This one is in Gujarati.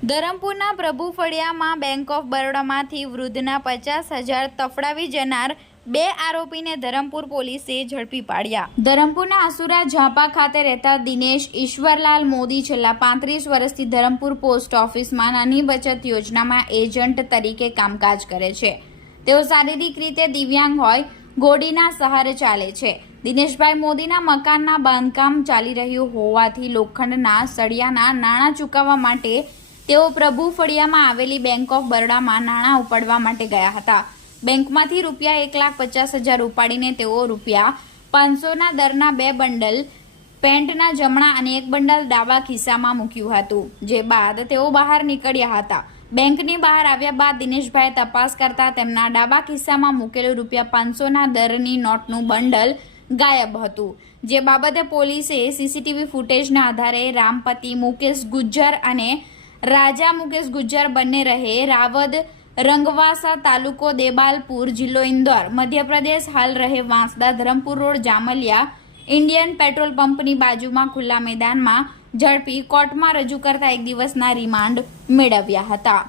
ધરમપુરના પ્રભુ ફળિયામાં બેંક ઓફ બરોડામાંથી વૃદ્ધના 50,000 તફડાવી જનાર 2 આરોપીને ધરમપુર પોલીસે ઝડપી પાડ્યા। ધરમપુરના આસુરા ઝાપા ખાતે રહેતા દિનેશ ઈશ્વરલાલ મોદી છેલ્લા 35 વર્ષથી ધરમપુર પોસ્ટ ઓફિસમાં નાની બચત યોજનામાં એજન્ટ તરીકે કામકાજ કરે છે। તેઓ શારીરિક રીતે દિવ્યાંગ હોય ઘોડીના સહારે ચાલે છે। દિનેશભાઈ મોદીના મકાનના બાંધકામ ચાલી રહ્યું હોવાથી લોખંડના સળિયાના નાણાં ચૂકવવા માટે તેઓ પ્રભુ ફળિયામાં આવેલી બેંક ઓફ બરોડામાં નાણાં ઉપાડવા માટે ગયા હતા। બેંકમાંથી રૂપિયા 1,50,000 ઉપાડીને તેઓ રૂપિયા 500ના દરના 2 બંડલ પેન્ટના જમણા અને 1 બંડલ ડાબા ખિસ્સામાં મૂક્યું હતું, જે બાદ તેઓ બહાર નીકળ્યા હતા। બેંકની બહાર આવ્યા બાદ દિનેશભાઈએ તપાસ કરતા તેમના ડાબા ખિસ્સામાં મૂકેલું રૂપિયા 500ના દરની નોટનું બંડલ ગાયબ હતું, જે બાબતે પોલીસે સીસીટીવી ફૂટેજના આધારે રામપતિ મુકેશ ગુજ્જર અને રાજા મુકેશ ગુજ્જર બંને રહે રાવદ રંગવાસા તાલુકો દેબાલપુર જિલ્લો ઇન્દોર મધ્યપ્રદેશ હાલ રહે Vansda Dharampur road Jamaliya Indian petrol પંપની બાજુમાં ખુલ્લા મેદાનમાં ઝડપી કોર્ટમાં રજૂ કરતા 1 દિવસના રિમાન્ડ મેળવ્યા હતા।